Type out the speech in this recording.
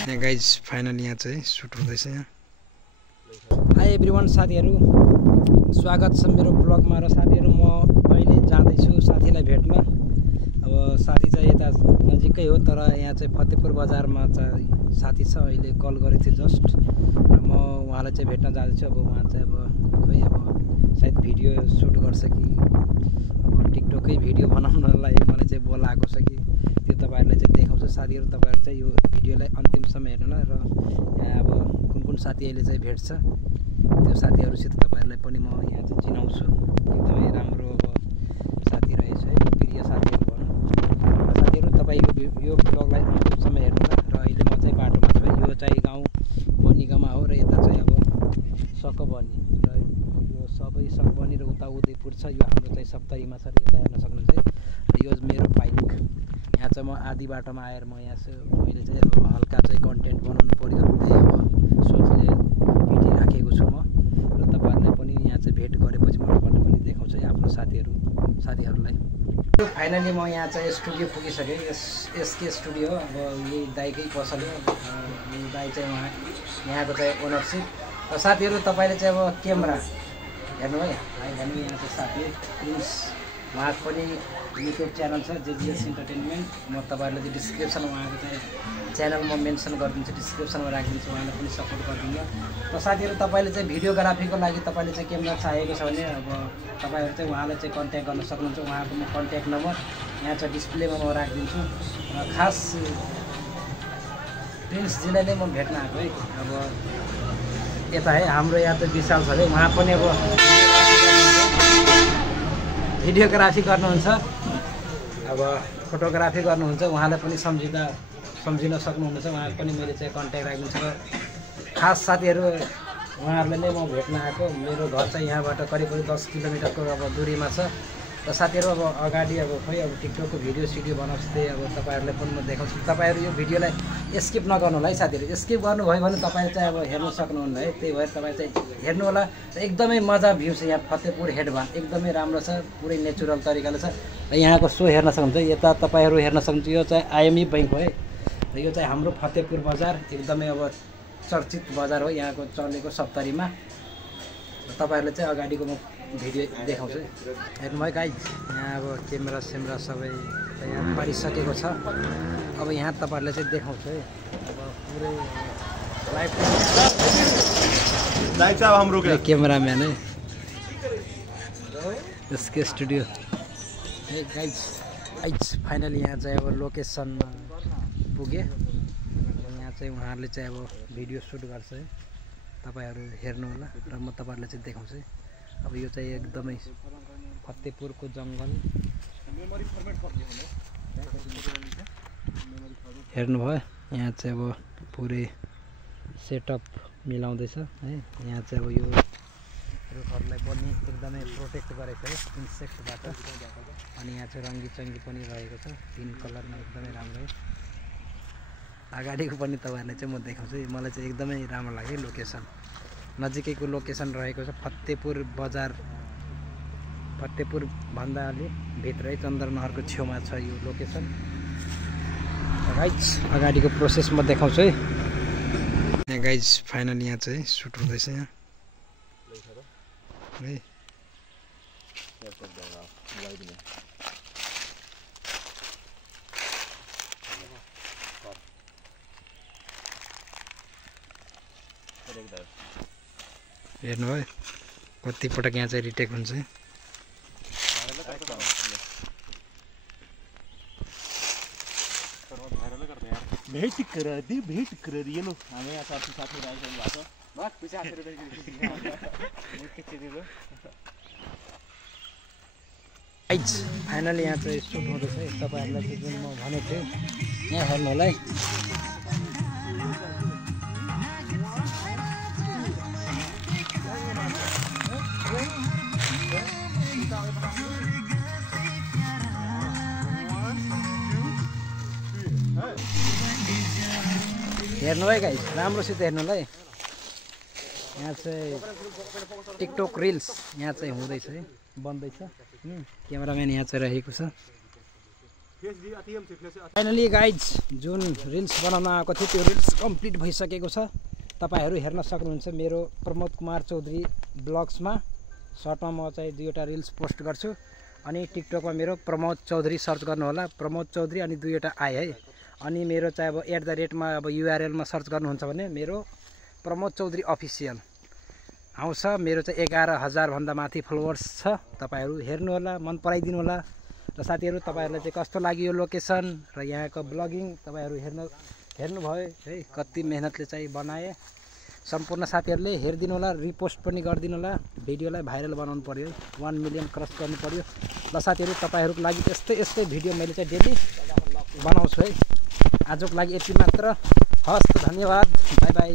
यहाँ guys finally यहाँ चाहिँ सुट हुँदैछ। यहाँ हाई एभ्रिवान साथीहरू, स्वागत छ मेरो ब्लगमा। र साथीहरू म अहिले जाँदैछु साथीलाई भेट्न। अब साथी चाहिँ यता नजिकै हो, तर यहाँ चाहिँ फतेहपुर बजारमा चाहिँ साथी छ। अहिले कल गरेको थियो जस्ट, र म उहाँलाई चाहिँ भेट्न जाँदैछु। अब उहाँ चाहिँ अब खोइ अब सायद भिडियो सुट गर्छ कि अब टिकटकै भिडियो बनाउनलाई मलाई चाहिँ बोला आएको छ कि त्यो तपाईँहरूलाई चाहिँ देखाउँछु। साथीहरू तपाईँहरू चाहिँ यो भिडियोलाई अन्तिमसम्म हेर्नु ल। र यहाँ अब कुन कुन साथी अहिले चाहिँ भेट्छ त्यो साथीहरूसित तपाईँहरूलाई पनि म यहाँ चाहिँ चिनाउँछु। एकदमै राम्रो अब साथी रहेछ है, प्रिय साथीहरू भनौँ। र साथीहरू तपाईँ यो ब्लगलाई अन्तिमसम्म हेर्नु ल। र अहिले म चाहिँ बाटोमा छु। यो चाहिँ गाउँ बनिगामा हो, र यता चाहिँ अब सकबनी, र यो सबै सकबनी र उता उदयपुर छ। यो हाम्रो चाहिँ सप्तरीमा छ, यता हेर्न सक्नुहुन्छ है। र यो मेरो बाइक। यहाँ चाहिँ म आधी बाटोमा आएर म यहाँ मैले चाहिँ अब हल्का चाहिँ कन्टेन्ट बनाउनु पऱ्यो भन्दै अब सोचले भेटिराखेको छु म। र तपाईँहरूलाई पनि यहाँ चाहिँ भेट गरेपछि म तपाईँलाई पनि देखाउँछु है आफ्नो साथीहरूलाई। फाइनली म यहाँ चाहिँ स्टुडियो पुगिसकेँ। एसके स्टुडियो हो। अब यही दाइकै पसल हो। यो दाइ चाहिँ यहाँको चाहिँ ओनरसिप। र साथीहरू तपाईँले चाहिँ अब क्यामेरा हेर्नु है, हेर्नु यहाँ चाहिँ साथी प्रिन्स, उहाँको पनि युट्युब च्यानल छ जेजिएस इन्टरटेनमेन्ट। म तपाईँहरूलाई चाहिँ डिस्क्रिप्सनमा उहाँको चाहिँ च्यानल म मेन्सन गरिदिन्छु, डिस्क्रिप्सनमा राखिदिन्छु, उहाँलाई पनि सपोर्ट गरिदिनु। र साथीहरू तपाईँले चाहिँ भिडियोग्राफीको लागि तपाईँले चाहिँ क्यामेरा चाहिएको छ भने अब तपाईँहरू चाहिँ उहाँलाई चाहिँ कन्ट्याक्ट गर्न सक्नुहुन्छ। उहाँको म कन्ट्याक्ट नम्बर यहाँ चाहिँ डिस्प्लेमा म राखिदिन्छु। र खास प्रिन्सजीलाई नै म भेट्न आएको है। अब यता है हाम्रो यहाँ चाहिँ विशाल छ है, उहाँ पनि अब भिडियोग्राफी गर्नुहुन्छ, अब फोटोग्राफी गर्नुहुन्छ। उहाँलाई पनि सम्झिन सक्नुहुनेछ। उहाँको पनि मैले चाहिँ कन्ट्याक्ट राखिदिन्छु। र खास साथीहरू उहाँहरूलाई नै म भेट्न आएको। मेरो घर चाहिँ यहाँबाट करिब 10 किलोमिटरको अब दूरीमा छ। र साथीहरू अब अगाडि अब खोइ अब टिकटकको भिडियो बनाउँछु, त्यही अब तपाईँहरूलाई पनि म देखाउँछु। तपाईँहरू यो भिडियोलाई स्किप नगर्नु होला है साथीहरू। स्किप गर्नुभयो भने तपाईँले चाहिँ अब हेर्न सक्नुहुन्न है। त्यही भएर तपाईँ चाहिँ हेर्नु होला। र एकदमै मजा भ्यू छ यहाँ फतेहपुर हेडमा, एकदमै राम्रो छ, पुरै नेचुरल तरिकाले छ। र यहाँको सो हेर्न सक्नुहुन्छ। यता तपाईँहरू हेर्न सक्नुहुन्छ, यो चाहिँ आइएमई बैंक हो है। र यो चाहिँ हाम्रो फतेहपुर बजार, एकदमै अब चर्चित बजार हो यहाँको चलेको सप्तरीमा। र तपाईँहरूले चाहिँ अगाडिको म भिडियो देखाउँछु हेर्नु है गाइज। यहाँ अब क्यामेरा सबै यहाँ पारिसकेको छ। अब यहाँ तपाईँहरूले चाहिँ देखाउँछु है। अब पुरै लाइभ छ हाम्रो क्यामेराम्यान है, एसके स्टुडियो है गाइज। फाइनली यहाँ चाहिँ अब लोकेसनमा पुगेँ। यहाँ चाहिँ उहाँहरूले चाहिँ अब भिडियो सुट गर्छ है, तपाईँहरू हेर्नु होला। र म तपाईँहरूलाई चाहिँ देखाउँछु है। अब यो चाहिँ एकदमै फतेहपुरको जङ्गल हेर्नुभयो। यहाँ चाहिँ अब पुरै सेटअप मिलाउँदैछ है। यहाँ चाहिँ अब यो रुखहरूलाई पनि एकदमै प्रोटेक्ट गरेको है इन्सेक्टबाट। अनि यहाँ चाहिँ रङ्गीचङ्गी पनि रहेको छ, 3 कलरमा एकदमै राम्रो है। अगाडिको पनि तपाईँहरूलाई चाहिँ म देखाउँछु। मलाई चाहिँ एकदमै राम्रो लाग्यो लोकेसन, नजिकैको लोकेसन रहेको छ। फतेहपुर बजार, फतेहपुर भन्दा अलि भित्रै चन्द्रनहरको छेउमा छ यो लोकेसन। गाइज अगाडिको प्रोसेस म देखाउँछु है। यहाँ गाइज फाइनली यहाँ चाहिँ सुट हुँदैछ। यहाँ है हेर्नुभयो कति पटक यहाँ चाहिँ रिटेक हुन्छ है। भेट कर ये लो हमें यहाँ साथ में बस पीछे फाइनली यहाँ चाहिँ सुट हुँदैछ है। तपाईँहरूलाई चाहिँ जुन म भनेको थिएँ यहाँ हेर्नु होला है। हेर्नु है गाइस, राम्रोसित हेर्नु होला है। यहाँ चाहिँ टिकटक रिल्स यहाँ चाहिँ हुँदैछ है, बन्दैछ। क्यामेराम्यान यहाँ चाहिँ रहेको छ। फाइनली गाइज जुन रिल्स बनाउन आएको थियो त्यो रिल्स कम्प्लिट भइसकेको छ। तपाईहरू हेर्न सक्नुहुन्छ मेरो प्रमोद कुमार चौधरी ब्लग्समा। सर्टमा म चाहिँ 2वटा रिल्स पोस्ट गर्छु अनि टिकटकमा मेरो प्रमोद चौधरी सर्च गर्नु होला। प्रमोद चौधरी अनि 2वटा आए है। अनि मेरो चाहिँ अब @ मा अब URL मा सर्च गर्नुहुन्छ भने मेरो प्रमोद चौधरी अफिसियल आउँछ। मेरो चाहिँ 11,000 भन्दा माथि फलोवर्स छ। तपाईहरू हेर्नु होला, मन पराइदिनु होला। र साथीहरू तपाईहरुलाई चाहिँ कस्तो लाग्यो यो लोकेसन र यहाँको ब्लगिङ तपाईहरू हेर्नुभयो है, कति मेहनतले चाहिँ बनाए। सम्पूर्ण साथीहरूले हेरिदिनु होला, रिपोस्ट पनि गरिदिनु होला। भिडियोलाई भाइरल बनाउनु पर्यो है, 1 मिलियन क्रस गर्नु पर्यो। ल साथीहरू तपाईहरूको लागि यस्तै भिडियो मैले चाहिँ डेली बनाउँछु है। आजको लागि यति मात्र। हस्, धन्यवाद, बाई बाई।